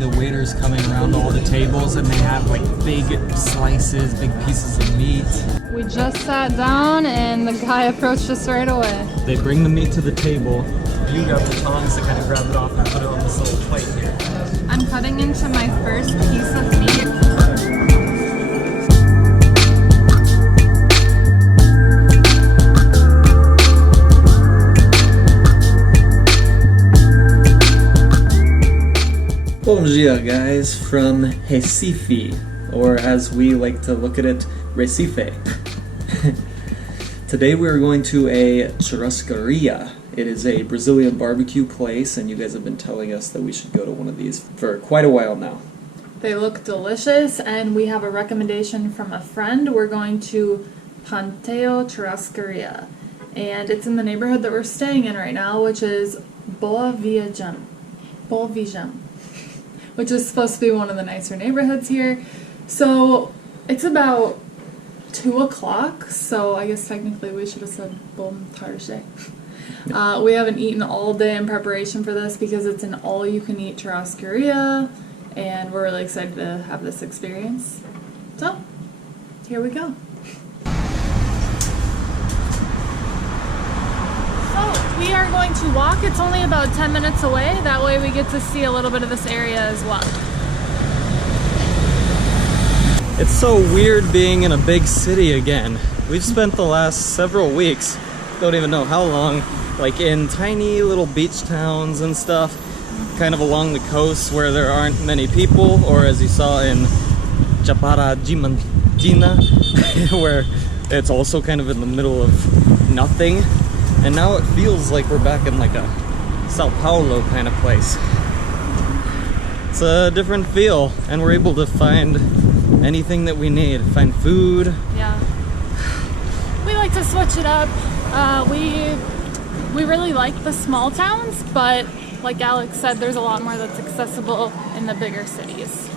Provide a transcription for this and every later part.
the waiters coming around all the tables, and they have like big slices, big pieces of meat. We just sat down and the guy approached us right away. They bring the meat to the table. You got the tongs to kind of grab it off and put it on this little plate here. I'm cutting into my first piece of meat. Bom dia, guys, from Recife, or as we like to look at it, Recife. Today we are going to a churrascaria. It is a Brazilian barbecue place, and you guys have been telling us that we should go to one of these for quite a while now. They look delicious, and we have a recommendation from a friend. We're going to Brazil Churrascaria, and it's in the neighborhood that we're staying in right now, which is Boa Viagem, which is supposed to be one of the nicer neighborhoods here. So it's about 2 o'clock, so I guess technically we should have said bom tarde. We haven't eaten all day in preparation for this because it's an all-you-can-eat churrascaria, and we're really excited to have this experience. So, here we go. We are going to walk. It's only about 10 minutes away. That way we get to see a little bit of this area as well. It's so weird being in a big city again. We've spent the last several weeks, don't even know how long, like in tiny little beach towns and stuff, kind of along the coast where there aren't many people, or as you saw in Chapada Diamantina, where it's also kind of in the middle of nothing. And now it feels like we're back in like a Sao Paulo kind of place. It's a different feel, and we're able to find anything that we need. Find food. Yeah. We like to switch it up. We really like the small towns, but like Alex said, there's a lot more that's accessible in the bigger cities.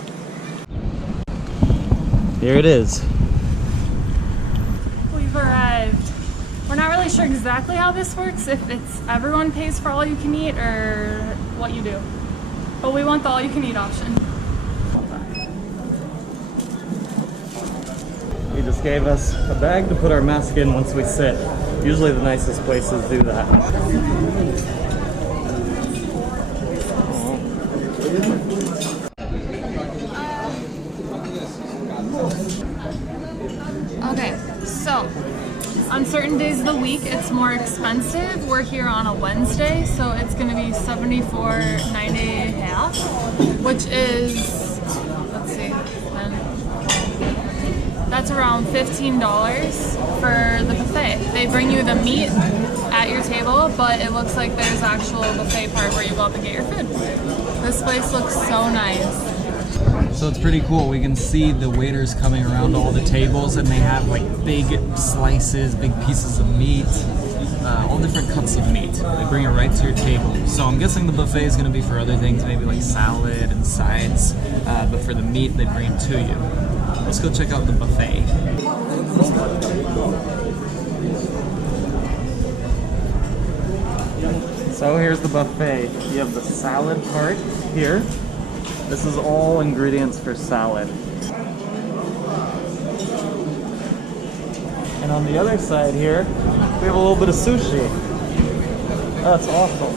Here it is. We've arrived. We're not really sure exactly how this works, if it's everyone pays for all you can eat or what you do. But we want the all you can eat option. He just gave us a bag to put our mask in once we sit. Usually the nicest places do that. Okay, so on certain days of the week, it's more expensive. We're here on a Wednesday, so it's going to be $74.90, which is, let's see, that's around $15 for the buffet. They bring you the meat at your table, but it looks like there's actual buffet part where you go up and get your food. This place looks so nice. So it's pretty cool. We can see the waiters coming around all the tables, and they have like big slices, big pieces of meat, all different cuts of meat. They bring it right to your table. So I'm guessing the buffet is going to be for other things, maybe like salad and sides, but for the meat, they bring it to you. Let's go check out the buffet. So here's the buffet. You have the salad part here. This is all ingredients for salad. And on the other side here, we have a little bit of sushi. That's awesome.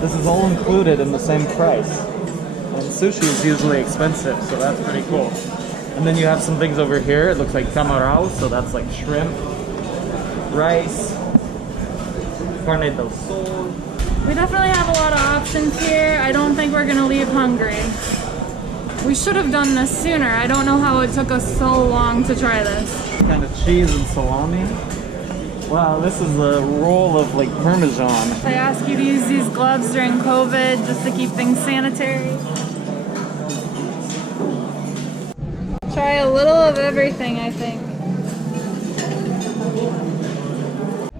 This is all included in the same price. And sushi is usually expensive, so that's pretty cool. And then you have some things over here. It looks like camarão, so that's like shrimp, rice, carne del sol. We definitely have a lot of options here. I don't think we're gonna leave hungry. We should have done this sooner. I don't know how it took us so long to try this. Kind of cheese and salami. Wow, this is a roll of like Parmesan. I ask you to use these gloves during COVID just to keep things sanitary. Try a little of everything, I think.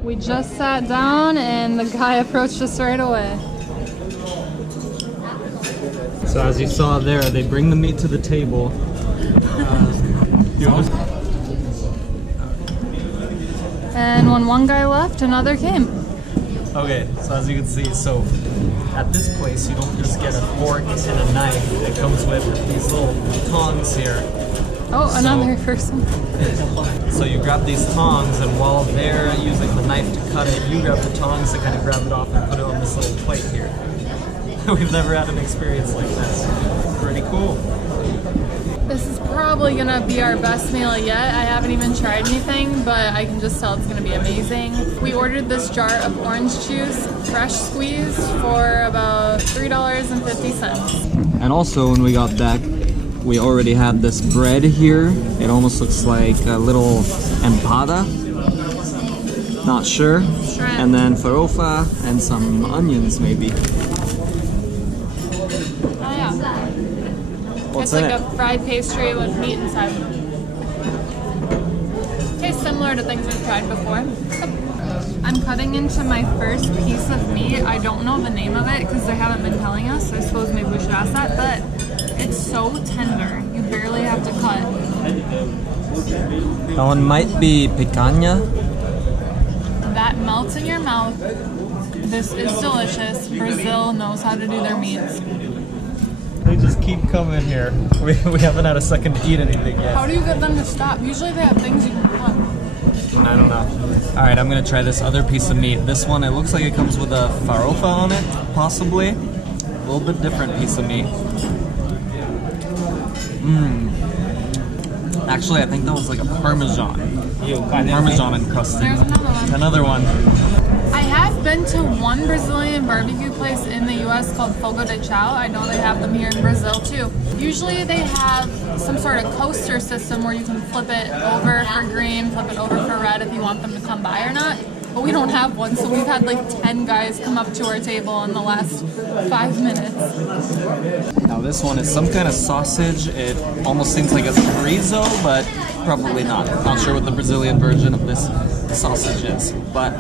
We just sat down and the guy approached us right away. So as you saw there, they bring the meat to the table. And when one guy left, another came. Okay, so as you can see, so at this place you don't just get a fork and a knife. It comes with these little tongs here. Oh, another person. So you grab these tongs, and while they're using the knife to cut it, you grab the tongs to kind of grab it off and put it on this little plate here. We've never had an experience like this. Pretty cool. This is probably gonna be our best meal yet. I haven't even tried anything, but I can just tell it's gonna be amazing. We ordered this jar of orange juice, fresh squeezed, for about $3.50. And also when we got back, we already had this bread here. It almost looks like a little empada. Not sure. Shrimp. And then farofa and some onions maybe. Oh yeah. What's It's in like it? a fried pastry with meat inside. Tastes similar to things we've tried before. I'm cutting into my first piece of meat. I don't know the name of it because they haven't been telling us. I suppose maybe we should ask that, but it's so tender. You barely have to cut. That one might be picanha. That melts in your mouth. This is delicious. Brazil knows how to do their meats. They just keep coming here. We haven't had a second to eat anything yet. How do you get them to stop? Usually they have things you can flip. I don't know. Alright, I'm gonna try this other piece of meat. This one, it looks like it comes with a farofa on it, possibly. A little bit different piece of meat. Actually, I think that was like a Parmesan. Parmesan encrusted. There's Another one. I have been to one Brazilian barbecue place in the US called Fogo de Chao. I know they have them here in Brazil too. Usually they have some sort of coaster system where you can flip it over for green, flip it over for red if you want them to come by or not. But we don't have one, so we've had like 10 guys come up to our table in the last 5 minutes. Now this one is some kind of sausage. It almost seems like a chorizo, but probably not. Not sure what the Brazilian version of this sausage is, but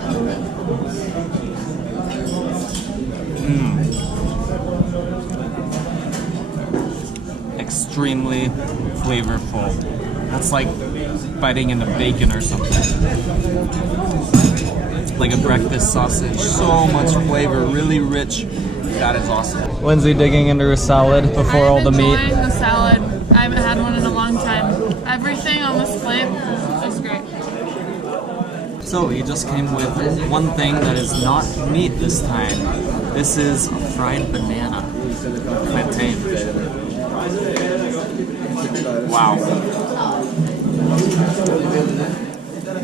extremely flavorful. That's like biting into bacon or something. Like a breakfast sausage. So much flavor, really rich. That is awesome. Lindsay digging into her salad before all the meat. I'm enjoying the salad. I haven't had one in a long time. Everything on this plate is great. So he just came with one thing that is not meat this time. This is a fried banana. Plantain. Wow.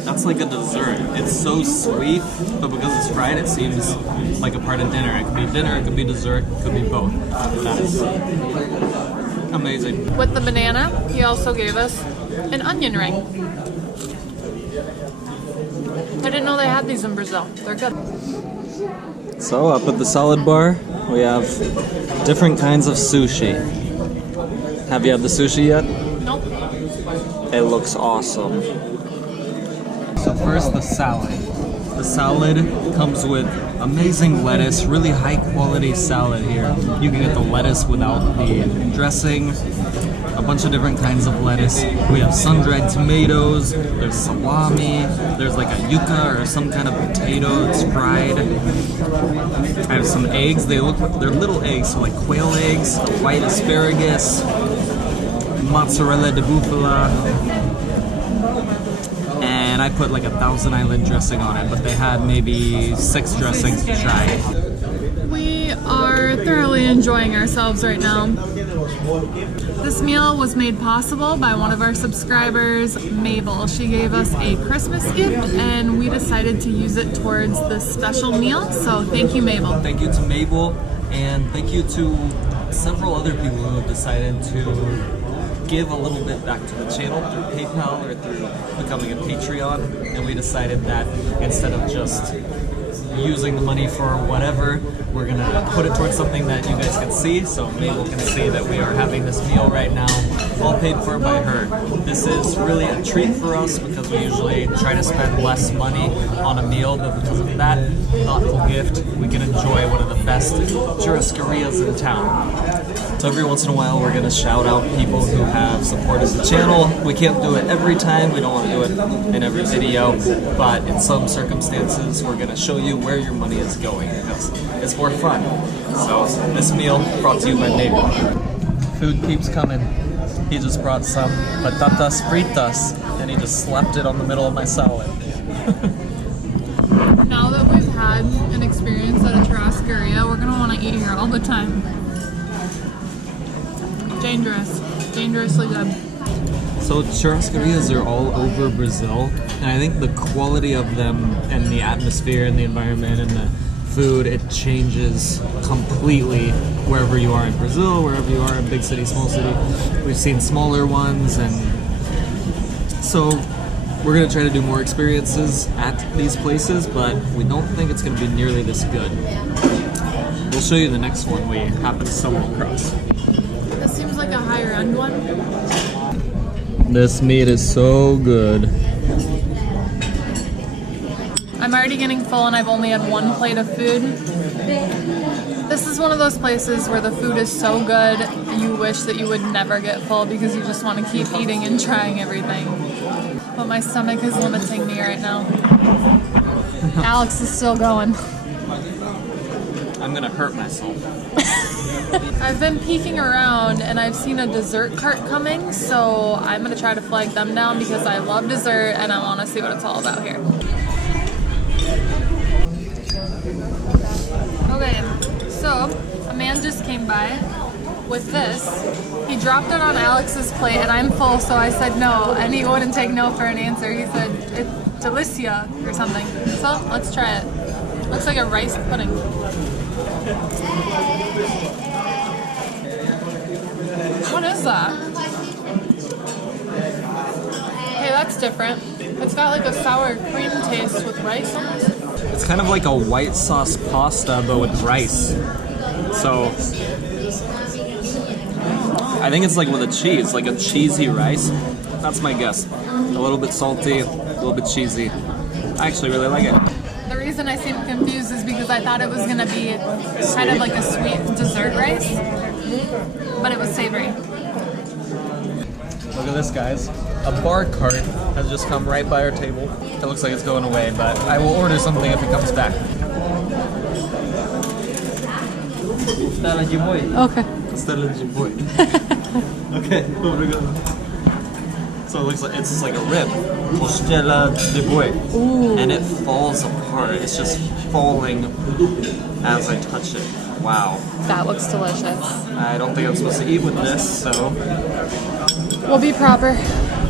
That's like a dessert. It's so sweet, but because it's fried, it seems like a part of dinner. It could be dinner, it could be dessert, it could be both. That is amazing. With the banana, he also gave us an onion ring. I didn't know they had these in Brazil. They're good. So up at the salad bar, we have different kinds of sushi. Have you had the sushi yet? Nope. It looks awesome. So first the salad. The salad comes with amazing lettuce, really high quality salad here. You can get the lettuce without the dressing, a bunch of different kinds of lettuce. We have sun-dried tomatoes, there's salami, there's like a yuca or some kind of potato, it's fried. I have some eggs, they're little eggs, so like quail eggs, white asparagus, mozzarella de bufala, and I put like a Thousand Island dressing on it, but they had maybe 6 dressings to try. We are thoroughly enjoying ourselves right now. This meal was made possible by one of our subscribers, Mabel. She gave us a Christmas gift and we decided to use it towards this special meal, so thank you, Mabel. Thank you to Mabel, and thank you to several other people who have decided to give a little bit back to the channel through PayPal or through becoming a Patreon, and we decided that instead of just using the money for whatever, we're gonna put it towards something that you guys can see, so Mabel can see that we are having this meal right now, all paid for by her. This is really a treat for us because we usually try to spend less money on a meal, but because of that thoughtful gift, we can enjoy one of the best churrascarias in town. So every once in a while we're gonna shout out people who have supported the channel. We can't do it every time, we don't want to do it in every video, but in some circumstances we're gonna show you where your money is going because it's more fun. So this meal brought to you by neighbor. Food keeps coming. He just brought some patatas fritas and he just slapped it on the middle of my salad. Now that we've had an experience at a churrascaria, we're gonna want to eat here all the time. Dangerous. Dangerously good. So churrascarias are all over Brazil, and I think the quality of them and the atmosphere and the environment and the food, it changes completely wherever you are in Brazil, wherever you are in big city, small city. We've seen smaller ones, and so we're gonna try to do more experiences at these places, but we don't think it's gonna be nearly this good. We'll show you the next one we happen to stumble across. This seems like a higher end one. This meat is so good. I'm already getting full and I've only had one plate of food. This is one of those places where the food is so good you wish that you would never get full because you just want to keep eating and trying everything. But my stomach is limiting me right now. Alex is still going. I'm gonna hurt myself. I've been peeking around and I've seen a dessert cart coming, so I'm gonna try to flag them down because I love dessert and I want to see what it's all about here. Okay, so a man just came by with this. He dropped it on Alex's plate and I'm full, so I said no, and he wouldn't take no for an answer. He said it's delicia or something. So let's try it. Looks like a rice pudding. What is that? Hey, that's different. It's got like a sour cream taste with rice almost. It's kind of like a white sauce pasta, but with rice. So I think it's like with a cheese, like a cheesy rice. That's my guess. A little bit salty, a little bit cheesy. I actually really like it. The reason I seem confused is because I thought it was gonna be kind of like a sweet dessert rice, but it was savory. Look at this, guys. A bar cart has just come right by our table. It looks like it's going away, but I will order something if it comes back. Okay. Okay, obrigado. So it looks like it's just like a rib. Costela de boi. And it falls apart. It's just falling as I touch it. Wow. That looks delicious. I don't think I'm supposed to eat with this, so. We'll be proper.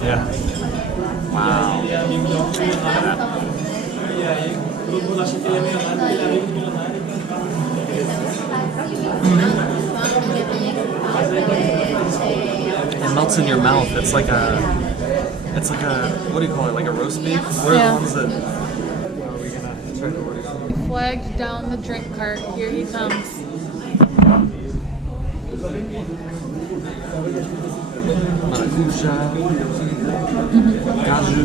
Yeah. Wow. Look at that. It melts in your mouth. It's like a, what do you call it? Like a roast beef? What are the ones that? Flagged down the drink cart. Here he comes. Maracuja, caju.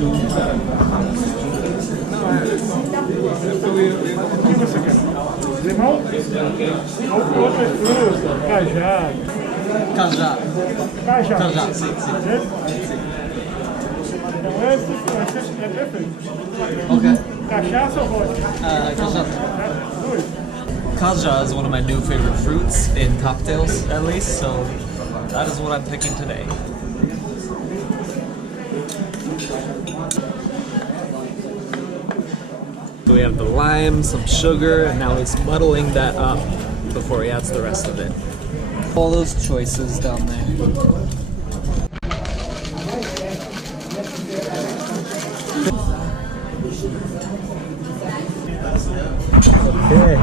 Limão? Outras frutas, cajá. Cajá. Cajá. Cajá, sim, sim. Então esse é perfeito. Okay. Cachaça ou vodka? Cajá. Dois. Kaja is one of my new favorite fruits in cocktails, at least, so that is what I'm picking today. So we have the lime, some sugar, and now he's muddling that up before he adds the rest of it. All those choices down there. Okay.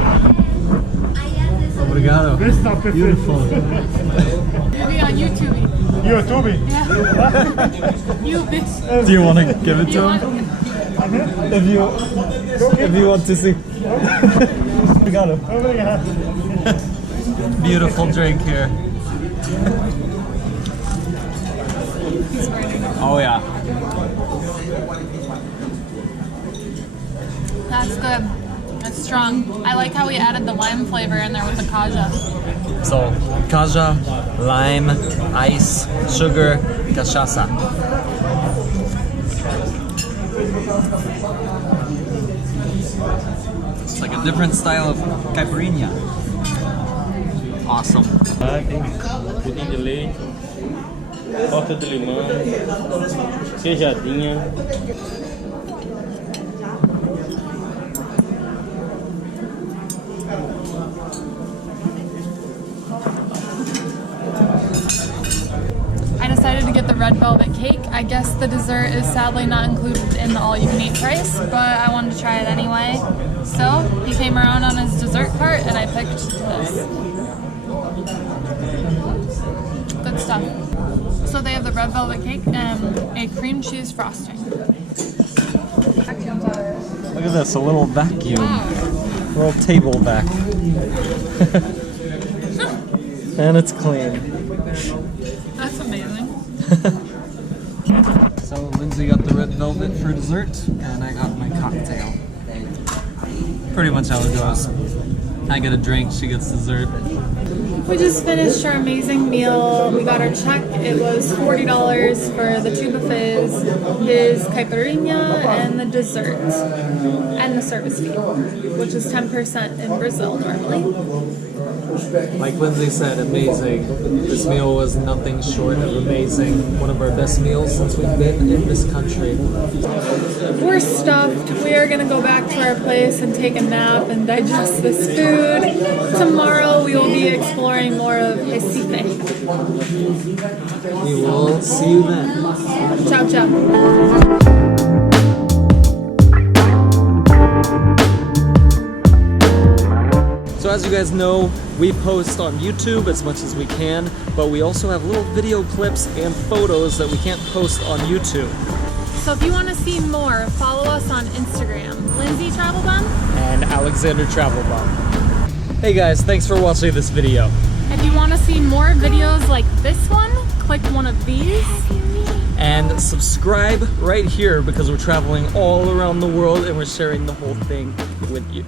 Obrigado. This is not perfect. Beautiful. You'll be on YouTube. YouTube? Yeah. You bitch. Do you want to give it You to want him? If you want to see. Obrigado. Obrigado. Beautiful drink here. Oh yeah. That's good. It's strong. I like how we added the lime flavor in there with the kaja. So, kaja, lime, ice, sugar, cachaça. It's like a different style of caipirinha. Awesome. Pudim de leite, torta de limão, queijadinha. I decided to get the red velvet cake. I guess the dessert is sadly not included in the all-you-can-eat price, but I wanted to try it anyway. So he came around on his dessert cart and I picked this. Good stuff. So they have the red velvet cake and a cream cheese frosting. Look at this, a little vacuum. A little table vac. And it's clean. That's amazing. So Lindsay got the red velvet for dessert, and I got my cocktail. Pretty much how it goes. I get a drink, she gets dessert. We just finished our amazing meal. We got our check. It was $40 for the 2 buffets, his caipirinha, and the dessert, and the service fee, which is 10% in Brazil normally. Like Lindsay said, amazing. This meal was nothing short of amazing. One of our best meals since we've been in this country. We're stuffed. We are going to go back to our place and take a nap and digest this food. Tomorrow we will be exploring more of Recife. We will see you then. Ciao, ciao. So as you guys know, we post on YouTube as much as we can, but we also have little video clips and photos that we can't post on YouTube. So if you want to see more, follow us on Instagram. Lindsay Travelbum. And Alexander Travelbum. Hey guys, thanks for watching this video. If you want to see more videos like this one, click one of these. And subscribe right here because we're traveling all around the world and we're sharing the whole thing with you.